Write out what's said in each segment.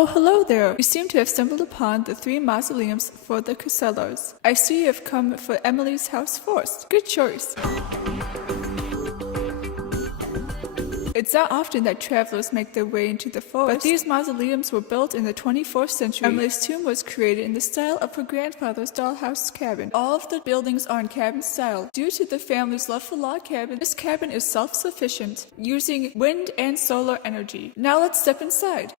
Oh, hello there. You seem to have stumbled upon the 3 mausoleums for the Casellas. I see you have come for Emily's house first. Good choice. It's not often that travelers make their way into the forest, but these mausoleums were built in the 24th century. Emily's tomb was created in the style of her grandfather's dollhouse cabin. All of the buildings are in cabin style. Due to the family's love for log cabin, this cabin is self-sufficient, using wind and solar energy. Now let's step inside.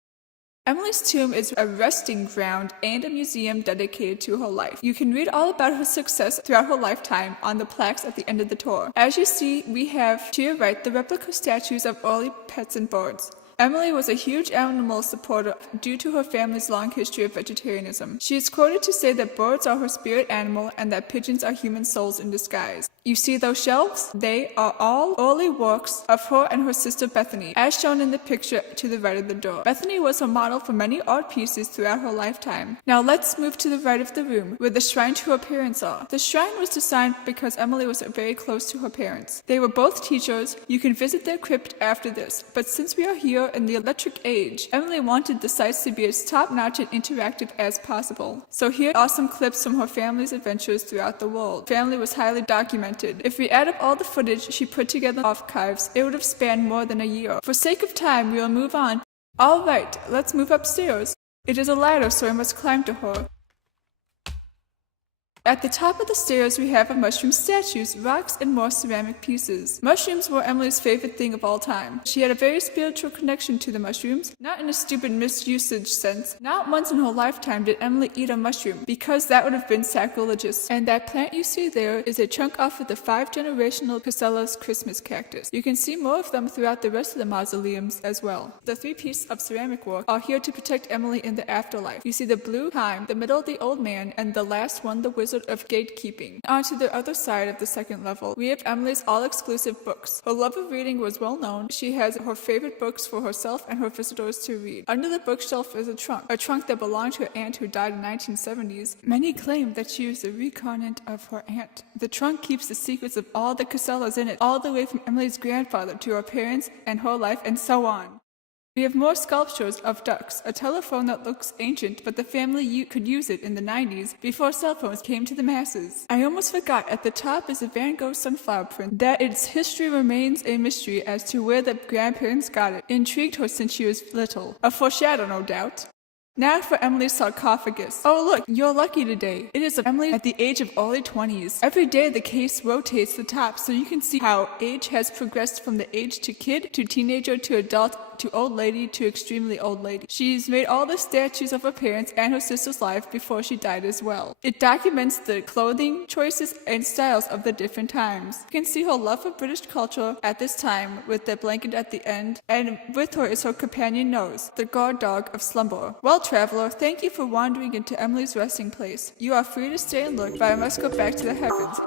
Emily's tomb is a resting ground and a museum dedicated to her life. You can read all about her success throughout her lifetime on the plaques at the end of the tour. As you see, we have to your right the replica statues of early pets and birds. Emily was a huge animal supporter due to her family's long history of vegetarianism. She is quoted to say that birds are her spirit animal and that pigeons are human souls in disguise. You see those shelves? They are all early works of her and her sister Bethany, as shown in the picture to the right of the door. Bethany was her model for many art pieces throughout her lifetime. Now let's move to the right of the room, where the shrine to her parents are. The shrine was designed because Emily was very close to her parents. They were both teachers. You can visit their crypt after this, but since we are here in the electric age, Emily wanted the sites to be as top-notch and interactive as possible. So here are some clips from her family's adventures throughout the world. Family was highly documented. If we add up all the footage she put together in archives, it would have spanned more than a year. For sake of time, we will move on. Alright, let's move upstairs. It is a ladder, so I must climb to her. At the top of the stairs, we have mushroom statues, rocks, and more ceramic pieces. Mushrooms were Emily's favorite thing of all time. She had a very spiritual connection to the mushrooms, not in a stupid misusage sense. Not once in her lifetime did Emily eat a mushroom, because that would have been sacrilegious. And that plant you see there is a chunk off of the 5-generational Casella's Christmas cactus. You can see more of them throughout the rest of the mausoleums as well. The 3 pieces of ceramic work are here to protect Emily in the afterlife. You see the blue time, the middle the old man, and the last one the wizard of gatekeeping. On to the other side of the second level, we have Emily's all-exclusive books. Her love of reading was well known. She has her favorite books for herself and her visitors to read. Under the bookshelf is a trunk that belonged to her aunt who died in the 1970s. Many claim that she was the reincarnate of her aunt. The trunk keeps the secrets of all the Casellas in it, all the way from Emily's grandfather to her parents and her life and so on. We have more sculptures of ducks, a telephone that looks ancient, but the family could use it in the 90s before cell phones came to the masses. I almost forgot, at the top is a Van Gogh sunflower print. That its history remains a mystery as to where the grandparents got it. Intrigued her since she was little. A foreshadow, no doubt. Now for Emily's sarcophagus. Oh look, you're lucky today. It is of Emily at the age of early 20s. Every day the case rotates the top so you can see how age has progressed from the age to kid, to teenager, to adult, to old lady, to extremely old lady. She's made all the statues of her parents and her sister's life before she died as well. It documents the clothing choices and styles of the different times. You can see her love for British culture at this time with the blanket at the end, and with her is her companion Nose, the guard dog of slumber. Well, traveler, thank you for wandering into Emily's resting place. You are free to stay and look, but I must go back to the heavens.